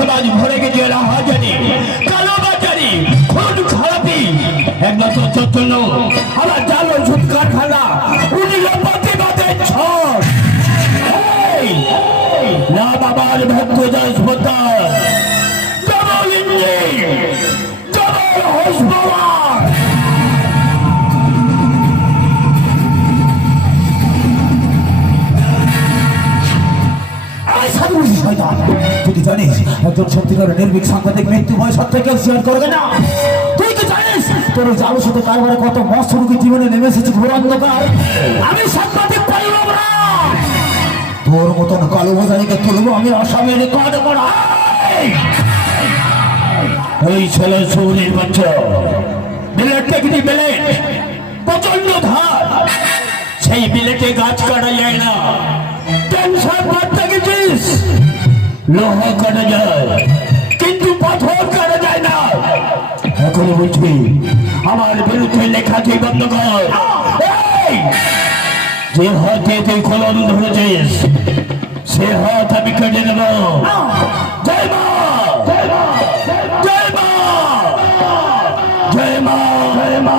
সমাজ ভরে গেছে রাহাজানি, কালোবাজারি, খুন খারাপি, একমাত্র চতুর্ণ আমার জাল ওষুধ কারখানা, উনিল প্রতিবাদের ছড়। না বাবার ভক্ত হাসপাতাল, double engine, double horse power. তুই জানিস একজন সত্যিকার নির্ভীক সাংবাদিক মৃত্যু ভয় সত্য কেউ শেয়ার করবে না? তুই কি জানিস তোর জালো সাথে কারবারে কত মস্ত রোগী জীবনে নেমে এসেছে ঘোর অন্ধকার? আমি সাংবাদিক পাইব না, তোর মতন কালো বাজারিকে তুলবো আমি আসামের রেকর্ড করা। ওই ছেলে সৌরির বাচ্চা বিলেটটা কিন্তু বিলেট, প্রচন্ড ধার, সেই বিলেটে গাছ কাটা যায় না। টেনশন করতে গেছিস, লোহা কাটা যায় কিন্তু পাথর কাটা যায় না। এখন বুঝবি আমার বিরুদ্ধে লেখা তুই বন্ধ কর। যে হাতে তুই কলম ধরেছিস সে হাত আমি কেটে নেব। জয় মা, জয় মা, জয় মা, জয় মা, জয় মা।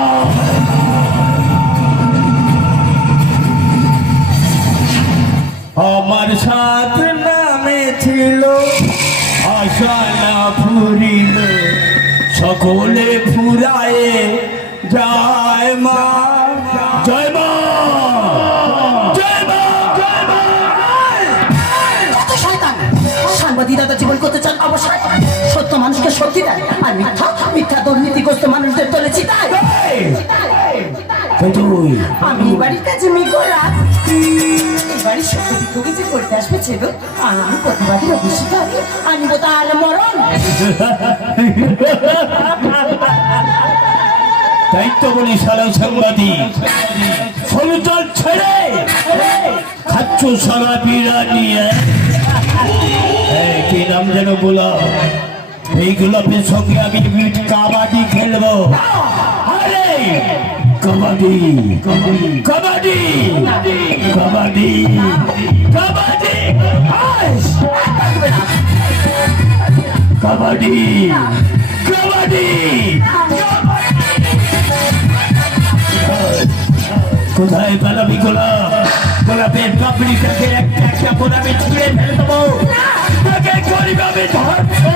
আমার সাথ নামে ছিল আশা না ফুরিল, সকলে ফুরায়ে যায় মা, জয় মা, জয় মা, জয় মা। সাংবাদিকতা জীবন করতে চান অবশ্যই সত্য মানুষকে সত্যি দেয়, আর মিথ্যা মিথ্যা দুর্নীতিগ্রস্ত মানুষদের তুলেছি তাই। আমি বাড়ির কাছে মেঘরা বাড়ির সত্য বিক্ষোভে করতে আসবে ছিল, আর আমি প্রতিবাদী অভিষেকারী আনবো তার মরণ। দায়িত্ব বলি সারা সাংবাদিক সরুচল ছেড়ে খাচ্ছ সারা বিড়া নিয়ে। কি নাম যেন গোলাপ, এই গোলাপের সঙ্গে আমি কাবাডি খেলবো। আরে কাবাডি, কাবাডি, কাবাডি, কাবাডি, কাবাডি, কাবাডি, কাবাডি। কোথায় পালাবি গোলাপ? গোলাপের কাপড়িটাকে একটা একটা করে আমি ছিঁড়ে ফেলে দেবো, তাকে গরিবাবে ধরছো।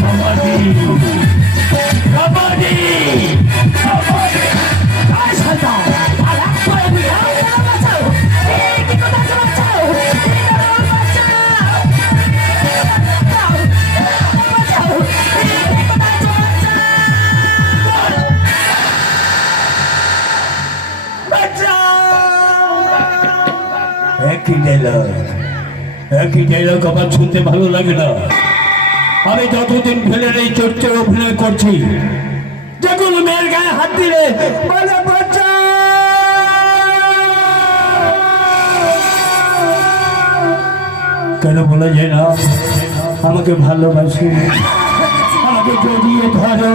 কাবাডি, কাবাডি, কাবাডি। একই ডায়লগ আমার শুনতে ভালো লাগে না। আমি যতদিন ফেলে এই চর্চে অভিনয় করছি, যে কোনো মেয়ের গায়ে হাত দিলে বলে বাচ্চা, কেন বলা যায় না আমাকে ভালোবাসি, আমাকে জড়িয়ে ধরো,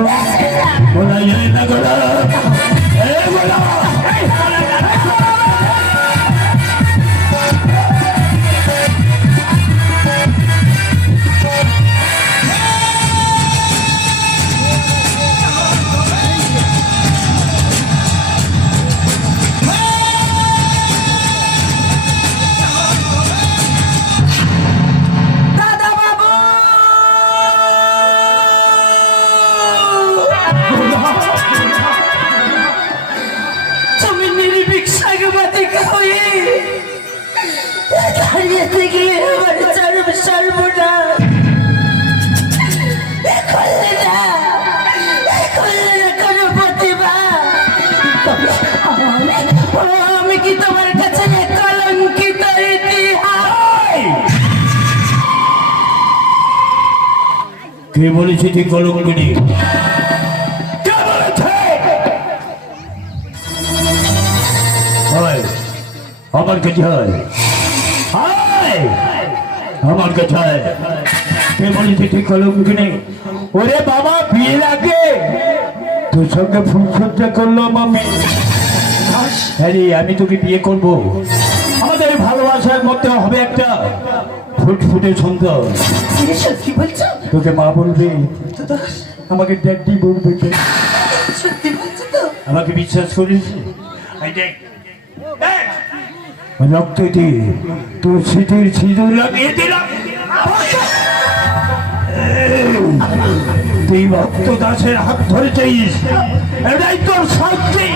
বলা যায় না গোলা। আমি কি তোমার কাছে কলঙ্কিত কে বলেছে তুই কলঙ্কিনী? আমার কাছে হয়, আমার কাছে হয়। কে বলেছে তুই কলঙ্কিনী? ওরে বাবা, বিয়ের আগে তোর সঙ্গে ফুলসজ্জা করলাম আমি। আরে আমি তোকে বিয়ে করবো, আমাদের ভালোবাসার মধ্যে হবে একটা ফুটফুটে সুন্দর। এসব কি বলছো? তোকে মা বলবে, আমাকে ড্যাডি বলবে। সত্যি বলছো তো? আমাকে বিশ্বাস করিস? এই দেখ, রক্ত দিয়ে তোর স্মৃতির সিঁদুর লাগিয়ে দিলাম। তুই ভক্ত দাসের হাত ধরেছিস, এটাই তোর শাস্তি।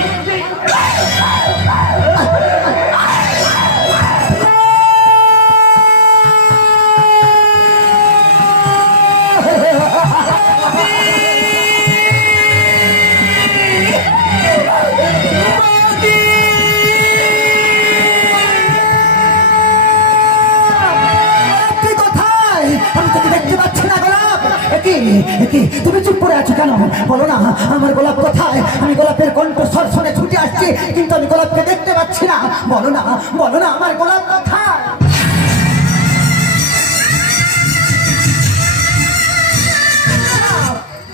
তুমি চুপ করে আছো কেন? বলো না আমার গোলাপ কোথায়? আমি গোলাপের কণ্ঠস্বর শুনে ছুটে আসছি, কিন্তু আমি গোলাপকে দেখতে পাচ্ছি না। বলো না, বলো না আমার গোলাপ কোথায়?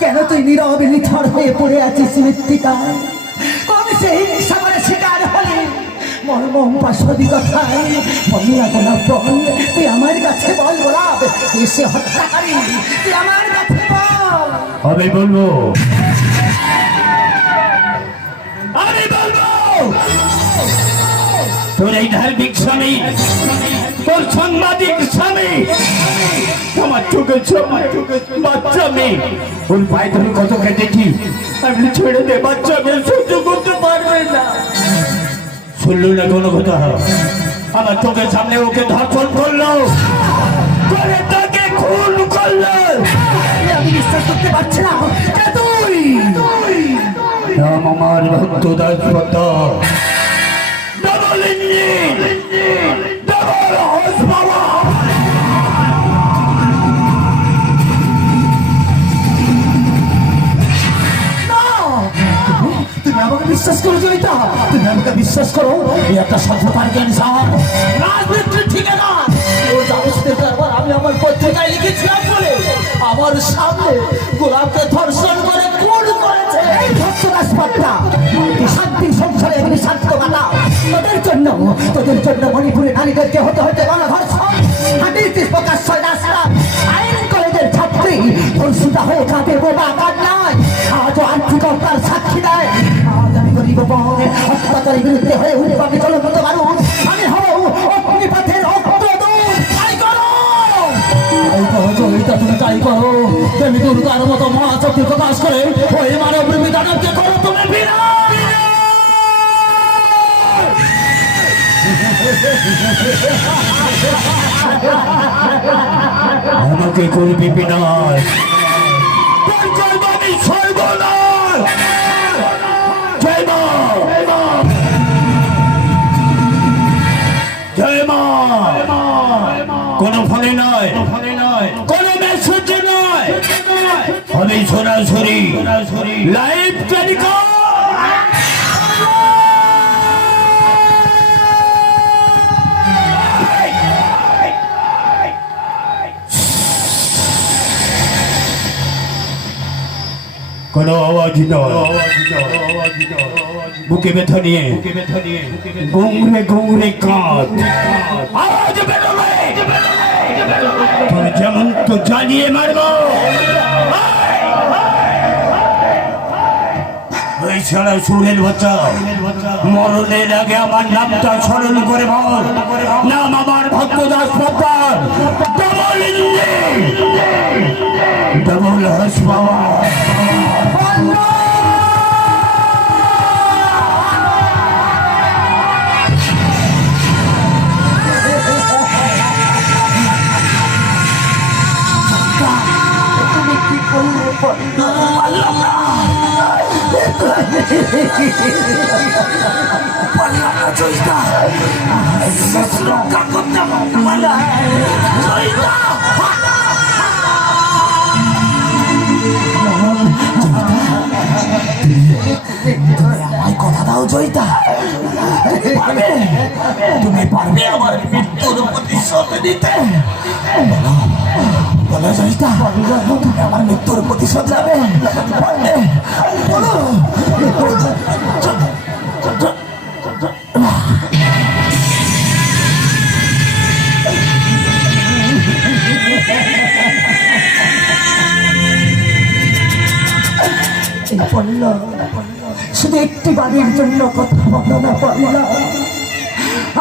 কেন তুই নীরব নিথর হয়ে পড়ে আছিস মৃত্তিকা? কোন সেই সাগরের শিকার হলে মর্মম পাশবি কথায়? বল না গোলাপ বল, তুই আমার কাছে বল গোলাপ, এসে হত্যাকারী তুই আমার কাছে বল। আমি বলবো, আমি বলবো, তোর এই ধার্মিক স্বামী, তোর সাংবাদিক স্বামী, আমার চোখের বাচ্চা মেয়ে, ওর পায়ে ধরে কত কেটেছি। আমি ছেড়ে দে, বাচ্চা মেয়ে সহ্য করতে পারবে না। শুনলো না কোনো কথা? আমার চোখের সামনে ওকে ধর্ষণ করলো, করে তাকে খুন করলো। আমি বিশ্বাস করতে পারছি না। তুই নাম আমার ভক্ত Das Padma, double engine, double horse power. তুমি আমাকে বিশ্বাস করো জয়িতা, তুমি আমাকে বিশ্বাস করো। এই একটা সভ্যতার জ্ঞান সাহায্য রাজনীতির ঠিকানা ও জানিসদের ব্যাপার আমি আমার পত্রিকায় লিখেছিলাম বলে আমার সামনে গোলাপকে ধর্ষণ করে খুন করেছে। এই ভক্তদাস পাত্রা শান্তি সংসারে এগুলি শান্ত কাটা। তোদের জন্য মণিপুরে নারীদেরকে হতে হতে গণধর্ষণ, হাঁটিতে প্রকাশ্য রাস্তা, আইন কলেজের ছাত্রী ধর্ষিতা হয়ে কাঁদে বোবা কান্নায়, আজও আর্থিকতার সাক্ষী দেয়। আজ আমি গরিব বনে অত্যাচারের বিরুদ্ধে হয়ে উঠে আমি চলন্ত মানুষ, আমি হব অগ্নিপথের অগ্রদূত। তাই করো, তাই করো জয়িতা, তুমি তাই করো। দেবী দুর্গার মতো মহাশক্তি প্রকাশ করে ওই মানব রূপী দানবকে করো তুমি বিনাশ। আমাকে করবি বিনাশ, আমি সর্বনাশ। জয় মা, জয় মা। কোনো ফলে নয়, কোনো মেসেজে নয়, আমি সরাসরি লাইভ টেলিকাস্ট। কোনো আওয়াজ নয়, বুকে ব্যথা নিয়ে ঘুংরে ঘুংরে কাঁদ, আওয়াজ বেরোবে। তোর যেমন তো জ্বালিয়ে মারবো। ওই ছাড়া সুরের বাচ্চা, মরণের আগে আমার নামটা স্মরণ করে বল। নাম আমার ভক্তদাস পদ্মার, double engine, double horse power. কথা দাও জয়িতা, তুমি পারবে আমার মৃত্যুর প্রতিশোধ নিতে? বলো জয়িতা, তুমি আমার মৃত্যুর প্রতিশোধ যাবে? বলো। পড়ল শুধু একটি বাড়ির জন্য কথা বলো না পড়ল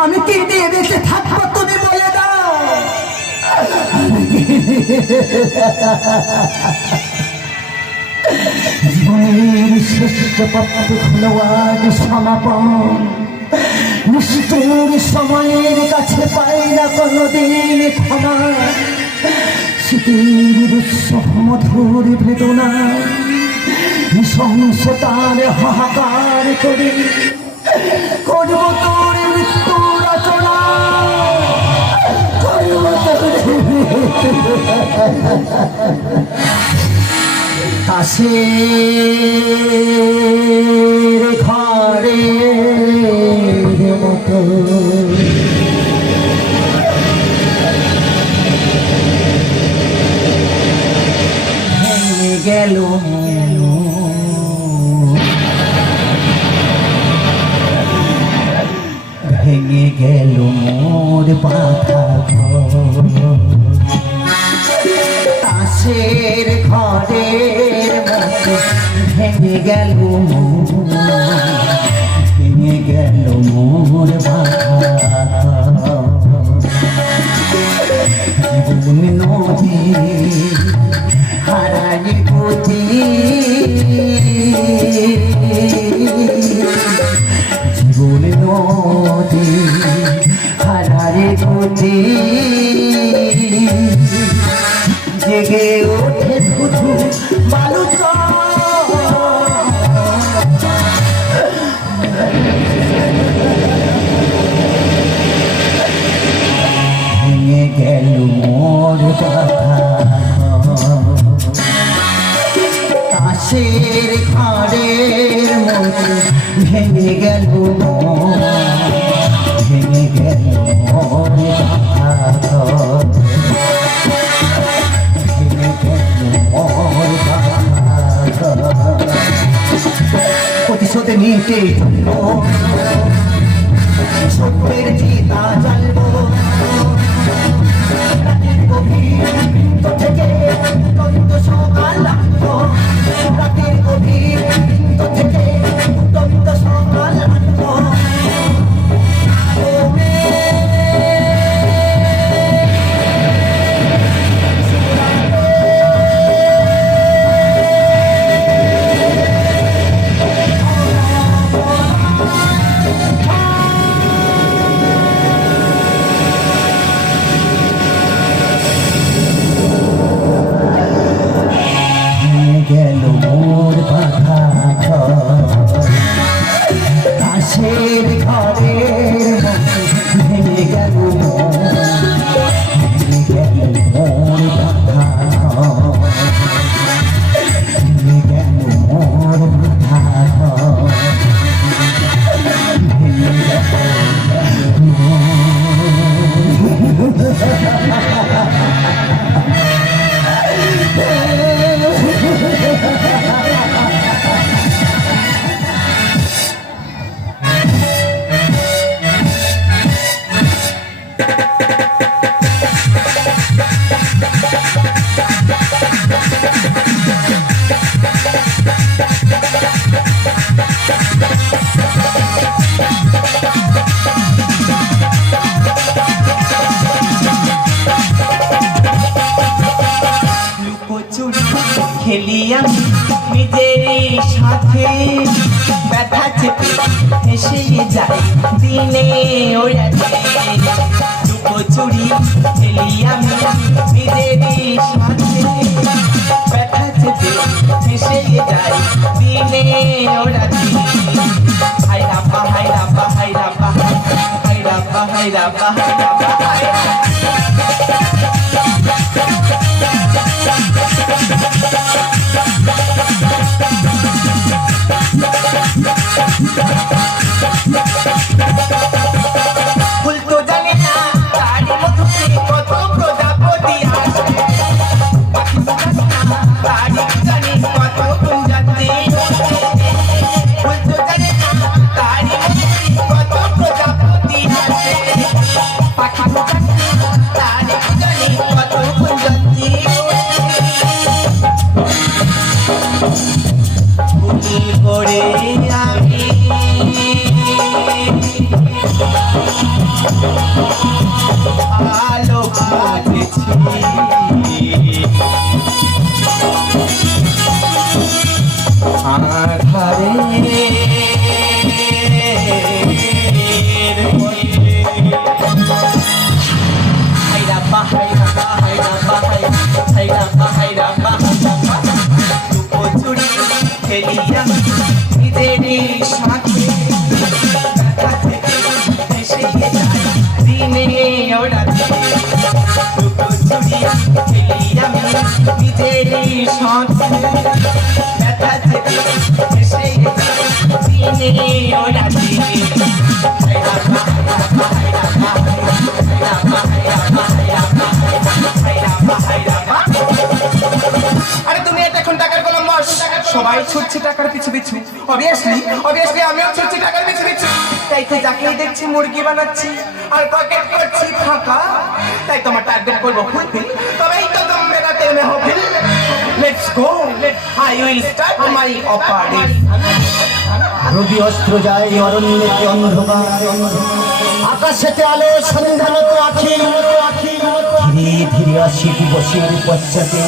আমি কি দিয়ে বেঁচে থাকবো তুমি বলে দাও জীবনের শ্রেষ্ঠ পথ হলো আজ সমাপন নিষ্ঠুর সময়ের কাছে পাই না কোনোদিন ক্ষমা শীতের দুঃসহ মধুর বেদনা নৃশংসতার হাহাকার করে করব তোর মৃত্যু রচনা করব তোর কাশের ঘরে মতো ভেঙে গেল ভেঙে গেল মোর বাধা তাসের ঘরের মতো ভেঙে গেল ভেঙে গেল মোর বাধা জীবন নদী হারাই পুঁথি জীবন নদী হারাই পুঁথি জেগে ওঠে শুধু বালুচ ভেঙে গেল মোর কথা কাশের ঘরের মতো ভেঙে গেল ভেঙে গেল মোর কথা প্রতিশোধ নিতে সত্যের চিতা জ্বালব রাতের গভীর বৃন্দ থেকে উত্তন্ত সকাল লাগব রাতের গভীর বৃন্দ থেকে উত্তন্ত সকাল লাগব গেল মোর বাধা কাশের ঘরের ভেঙে গেল ভেঙে গেল মোর বাধা ভেঙে গেল মোর বাধা ভেঙে খেলি আমি নিজের সাথে ব্যথা চেপে হেসে যাই দিনে ওরাতে লুকোচুরি খেলি আমি নিজের সাথে ব্যথা চেপে হেসে যাই দিনে ওরাতে হাইরা পা হাইরা পা হাইরা পা হাইরা পা হাইরা পা হাইরা পা ফুল তো জানে না তার মধুতে কত প্রজাপতি আসে তার জানি কত প্রজাতি ফুল তো জানে না তার মধুতে কত প্রজাপতি আসে সবাই ছুটছে টাকার পিছু পিছু, অবভিয়াসলি আমিও ছুটছি টাকার পিছু পিছু। তাই তো যাকেই দেখছি মুরগি বানাচ্ছি আর পকেট করছি ফাঁকা। তাই তো আমার টার্গেট করবো ফুলফিল, তবেই তো তুম মেরা তেল মে হো ফিল। Let's go, I will start my operation. রবি অস্ত্র যায় অরণ্যে অন্ধকার, আকাশেতে আলো সন্ধানত আখি, ধীরে ধীরে আসি দিবসের পশ্চাতে,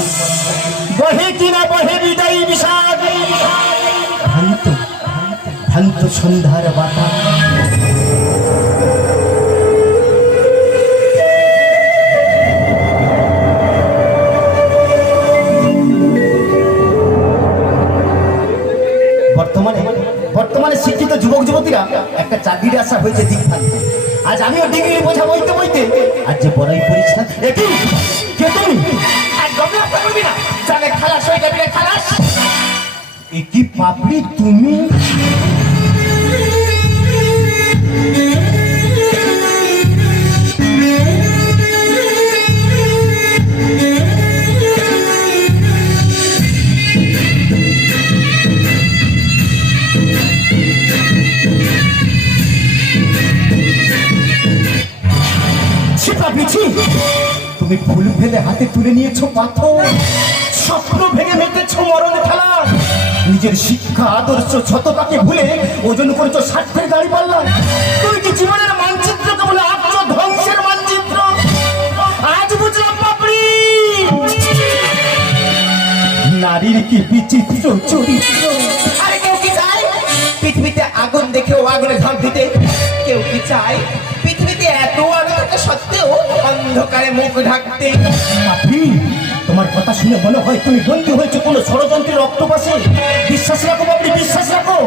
বহে কিনা বহে বিদায়ী বিষাদ, ভ্রান্ত ভ্রান্ত সন্ধ্যার বাতাস। বর্তমানে শিক্ষিত যুবক যুবতীরা একটা চাকরির আশা হয়েছে দিকভ্রান্ত। আজ আমিও ডিগ্রি বোঝা বইতে বইতে আজ যে বড়ই পরীক্ষা। একই কে তুমি? একদম রাস্তা করবি না, জানে খালাস হয়ে যাবি রে খালাস। একই পাপড়ি তুমি? তুমি ফুল ফেলে হাতে তুলে নিয়েছো পাথর, স্বপ্ন ভেঙে মেতেছো মরণ খেলা। নিজের শিক্ষা আদর্শ সততাকে ভুলে ওজন করেছো স্বার্থের গাড়ি পাল্লা। তুমি কি জীবনের মানচিত্রকে বলে আঁকছো ধ্বংসের মানচিত্র? আজ বুঝলাম পাপড়ি, নারীর কি বিচিত্র চরিত্র। আরে কেউ কি চায় পৃথিবীতে আগুন দেখেও আগুনে ঝাঁপ দিতে? কেউ কি চায় পৃথিবীতে এত আলো থাকা সত্ত্বেও অন্ধকারে মুখ ঢাকতে? পাপড়ি, তোমার কথা শুনে মনে হয় তুমি বন্দী হয়েছে কোনো ষড়যন্ত্রের অক্টোপাসে। বিশ্বাস রাখো পাপড়ি, বিশ্বাস রাখো।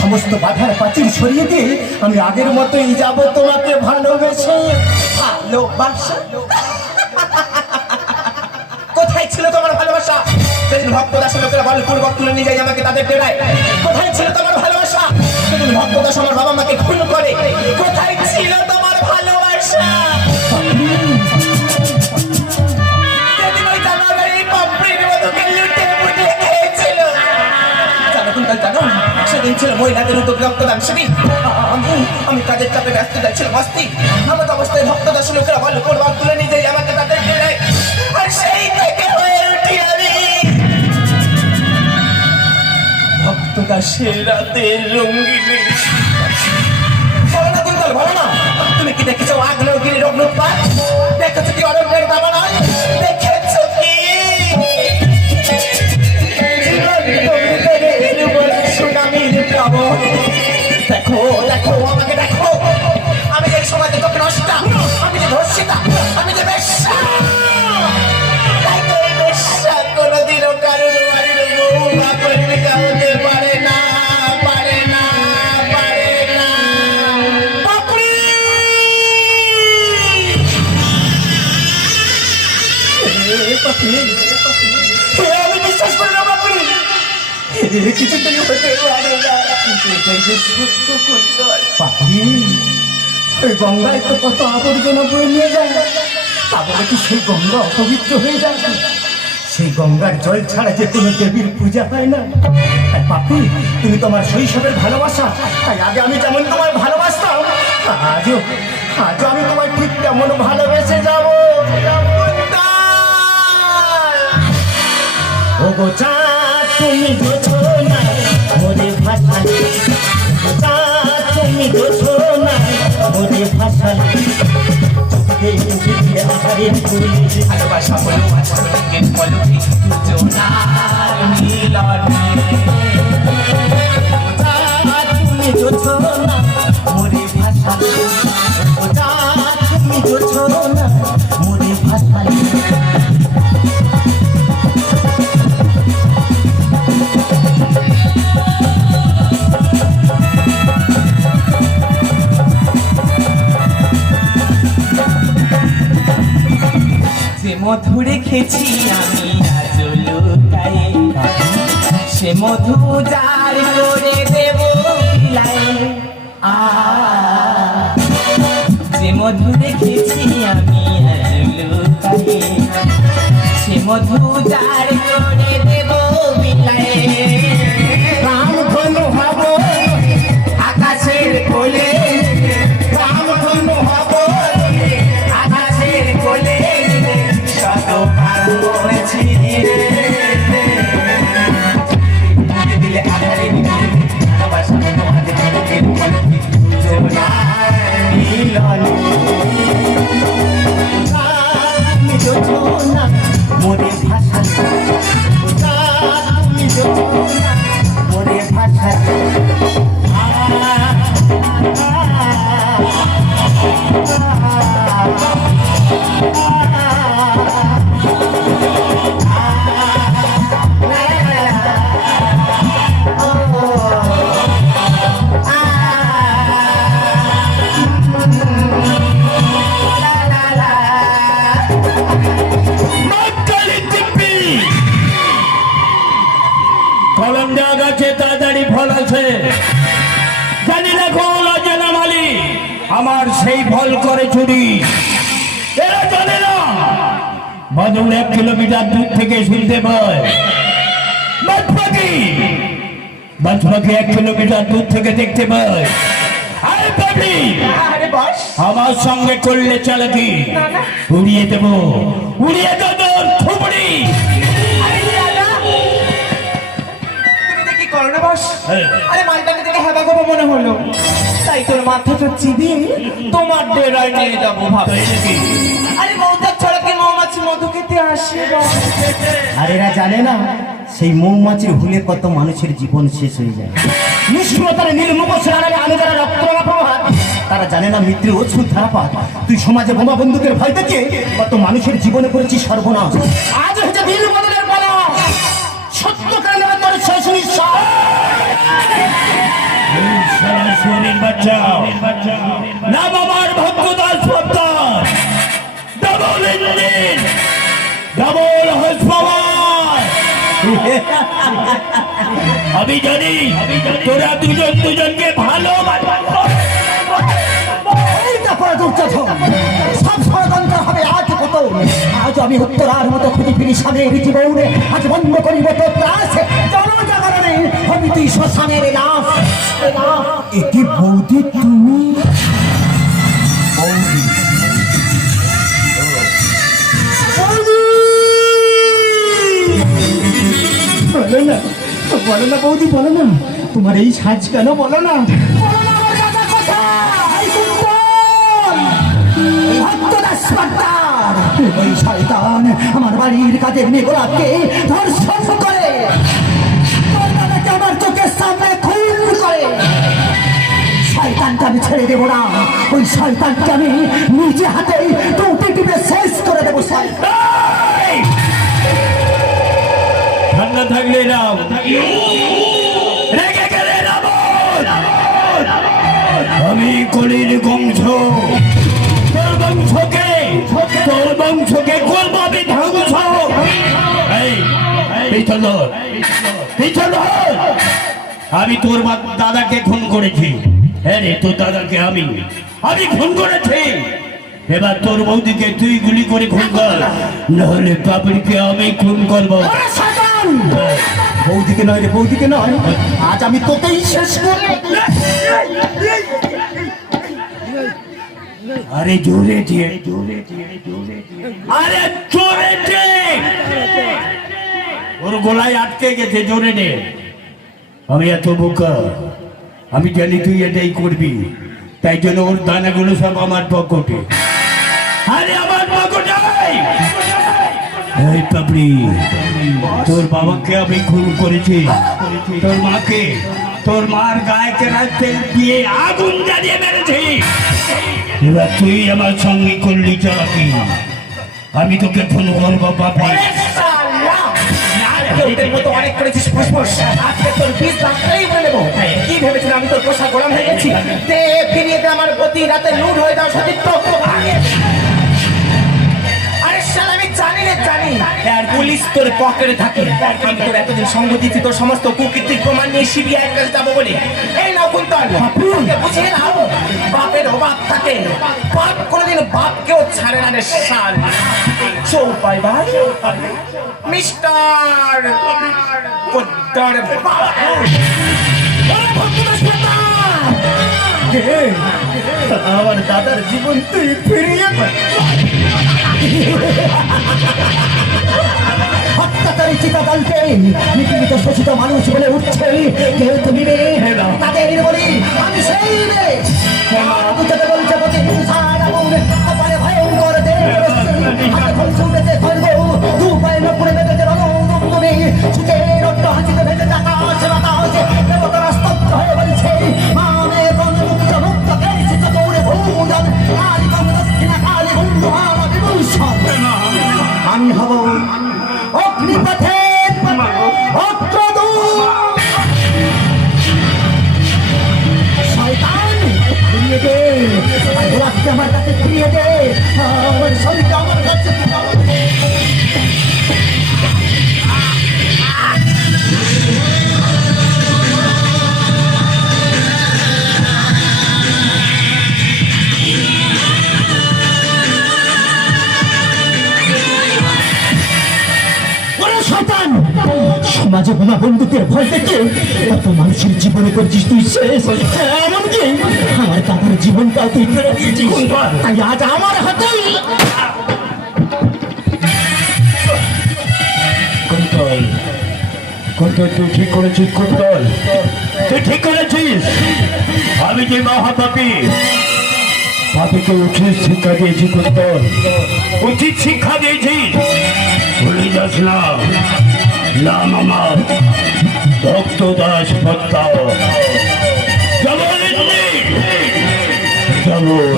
সমস্ত বাধার প্রাচীর সরিয়ে দিয়ে আমি আগের মতোই যাব তোমাকে ভালোবেসে। ভালোবাসা? কোথায় ছিল তোমার ভালোবাসা সেদিন ভক্তদাস লোকেরা বলপূর্বক তুলে নিয়ে যায় আমাকে তাদের ডেরায়? কোথায় ছিল তোমার ভালোবাসা সেদিন ভক্তদাস আমার বাবা মাকে খুন করে? কোথায় ছিল তোমার ভালোবাসা সেদিন ওই জানোয়ারের পাপড়ির মধুকে লুটে পুটে খেয়েছিল? জানো কুন্তল, জানো সেদিন ছিল মহিলাদের উদ্যোগ রক্তদান শিবির। আমি কাজের চাপে ব্যস্ত যাচ্ছিল মস্তি, আমার অবস্থায় ভক্তদাস লোকেরা বলপূর্বক তুলে নিয়ে যায় আমাকে তাদের ডেরায়। আর সেই থেকে হয়ে উঠি আমি ভক্তদাসের রাতের রঙ্গিনী। বলো না কুন্তল, বলো না, তুমি কি দেখেছো আগ্নেয়গিরির অগ্নুৎপাত? দেখেছো কি অরণ্যের দাবানল? দেখেছো কি সুনামির প্লাবন? দেখো দেখো আমাকে দেখো, আমি যে সমাজে তোকে নষ্টা, আমি যে ধর্ষিতা, আমি যে বেশ্যা। তাই তো এই বেশ্যা কোনোদিনও কারোর বাড়ির বউ বা প্রেমিকা হতে পারে না, পারে না, পারে না। পাপড়ি! আমি বিশ্বাস করি না পাপড়ি, কিছুতেই হতে পারে না। এটাই যে সত্য কুন্তল। পাপড়ি, ওই গঙ্গায় তো কত আবর্জনা বয়ে নিয়ে যায়, তা বলে কি সেই গঙ্গা অপবিত্র হয়ে যায়? সেই গঙ্গার জল ছাড়া যে কোনো দেবীর পূজা হয় না। তাই পাপড়ি, তুমি তোমার শৈশবের ভালোবাসা, তাই আগে আমি যেমন তোমায় ভালোবাসতাম, আজও আমি তোমায় ঠিক তেমন ভালোবেসে যাবো। ও গো চাঁদ, তুমি বোঝো না মোরে ভাষা, চাঁদ তুমি বোঝো না মোরে ভাষা। ভালোবাসা বলো আজকের পলকে দুজনার মিলনে, মধু রেখেছি আমি আজ লুকায়ে, সে মধু যার করে দেব বিলায়ে। যে মধু রেখেছি আমি আজ লুকায়ে, সে মধু যার করে দেব বিলায়ে। রাম ধনু হব আকাশের কোলে, রাম ধনু হব আকাশের কোলে, শত কাল করেছি দিলে আধারে ভালোবাসা তোমাদের মিলন। তুমি যোজনা মোরে ভাষা, তুমি যোজনা মোরে ভাষা। কলম দেওয়া গাছে তাড়াতাড়ি ফল আছে, জানি না কোন অজানা মালি আমার সেই ফল করে চুরি। এরা জানে না বদল 1 কিলোমিটার দূর থেকে শুনতে পায় বাজপাখি, বাজপাখি 1 কিলোমিটার দূর থেকে দেখতে পায়। আরে পাবলি, আরে বস আমার সঙ্গে করলে চালাকি, উড়িয়ে দেব, উড়িয়ে দেব থুবড়ি। করোনা বস, আরে মালটাকে দেখে হেবা গো মনে হলো, তাই তোর মাথাটা চিবিয়ে তোমার ডেরায় নিয়ে যাবো ভাবে। আরে মৌচাক ছাড়া কি মৌমাছি মধু খেতে আসে? আর এরা জানে না সেই মৌমাছির হুলে কত মানুষের জীবন শেষ হয়ে যায়। নিষ্ঠুরতার নির্মুখের আলো যারা রক্তরঙা প্রভাত, তারা জানে না মৃত্যুর অশ্রু ধারাপাত। তুই সমাজে বোমা বন্দুকের ভয় থেকে কত মানুষের জীবনে করেছিস সর্বনাশ। আজ হচ্ছে দিন বদলের পালা, সত্য কারণে তোর শেষ নিঃশ্বাস। শরীর বাঁচাও, নাম আমার ভক্তদাস সত্তার, double engine, double horse power. আমি জানি তোরা দুজন দুজনকে ভালো সব ষড়যন্ত্র হবে আজ কত। আজ আমি উত্তরার মতো খুঁজি ফিরি স্বামীর জীবনে, আজ বন্ধ করিব তো ত্রাস জনজাগরণে হবি তুই শ্মশানের লাশ। একে বৌদি তুমি? বলো না, বলো না বৌদি, বলো না তোমার এই সাজ কেন? বলো না, ওই শয়তান আমার বাড়ির কাজের মেয়েগুলাকে ধর্ষণ করে, তোর দাদাকে আমার চোখের সামনে খুন করে। শয়তানকে আমি ছেড়ে দেবো না, ওই শয়তানকে আমি নিজে হাতে টুটি টিপে শেষ করে দেবো। ঠান্ডা থাকলে রাম, রেগে গেলে রাবণ। আমি কলির বংশ, তোর বংশকে করবো আমি ধ্বংস। আমি তোর দাদাকে খুন করেছি। হ্যাঁ রে, তোর দাদাকে আমি খুন করেছি। এবার তোর বৌদিকে তুই গুলি করে খুন কর, নাহলে পাপড়িকে আমি খুন করবো। বৌদিকে নয় রে, বৌদিকে নয়, আজ আমি তোকেই শেষ করব। আরে জোরে দিয়ে, আরে জোরে দে, ওর গলায় আটকে গেছে, জোরে নে। আমি এত বোকা, আমি জানি তুই এটাই করবি, তাই জন্য ওর দানাগুলো সব আমার পকেটে। আরে আমার পকেটে। এই পাপড়ি, তোর বাবাকে আমি খুন করেছি, তোর মাকে, তোর মার গায়ে কেনা তেল দিয়ে আগুন জ্বালিয়ে মেরেছি। এবার তুই আমার সঙ্গে করলি চালাকি, আমি তোকে খুন করবো পাপড়ি। অনেক করেছিস ফুসফুস, আজকে তোর 20 লাখ টাকাই বলে দেবো। কি ভেবেছিলাম আমি তোর পোষা গোলাম হয়ে গেছি? দে ফিরিয়ে দে আমার প্রতি রাতে লুট হয়ে যাওয়া সতীর্থ। আরে শালা আমি জানি রে জানি আর পুলিশ তোর পকেটে থাকে আমি তোর এতদিন সঙ্গ দিচ্ছি তোর সমস্ত কুকীর্তির প্রমাণ নিয়ে সিবিআই এর কাছে যাবো বলে এই নাও কুন্তল ওকে বুঝিয়ে নাও বাপের অভাব থাকে বাপ কোনোদিন বাপকেও ছাড়ে না রে শাল চৌপাই ভাই মিস্টার পোদ্দার আমার দাদার জীবন তুই ফিরিয়ে হত্যাকারী চিতাকালকে নিপীড়িত শোষিত মানুষ বলে উঠছে কেউ তুমি তাদের বলি আমি সেই মেয়ে তোকে বলছে প্রতিহিংসার আগুন কপালে ভয়ঙ্কর হাতে খলসে উঠেছে খর্গ দু পায়ে নপুরে বেঁধেছে রণদুমদুমি ছুটে রক্ত হাসিতে ভেসে আকাশে বাতাসে দেবতারা স্তব্ধ হয়ে বলছে মামে মুক্ত মুক্ত কেছিত দৌড়ে ভূজন কালী কম দক্ষিণা কালী বন্ধু আমার বিভূষণ আমি হব অগ্নিপথের অগ্রদূত শয়তান ফিরিয়ে দে গোলাপকে আমার কাছে ফিরিয়ে দে আমার শরীরটা আমার কাছে সমাজে বোমা বন্ধুকের ভয় দেখে কত মানুষের জীবনে করছিস তুই শেষ এমনকি আমার দাদার জীবনটাও তুই ফেরত দিয়েছিস তাই আজ আমার হাতেই কুন্তল কুন্তল তুই ঠিক করেছিস কুন্তল তুই ঠিক করেছিস আমি যে মহাপাপী পাপীকে উচিত শিক্ষা দিয়েছি কুন্তল উচিত শিক্ষা দিয়েছি ভুলে যাস না নাম আমার ভক্ত দাস ভক্তা যেমন যেমন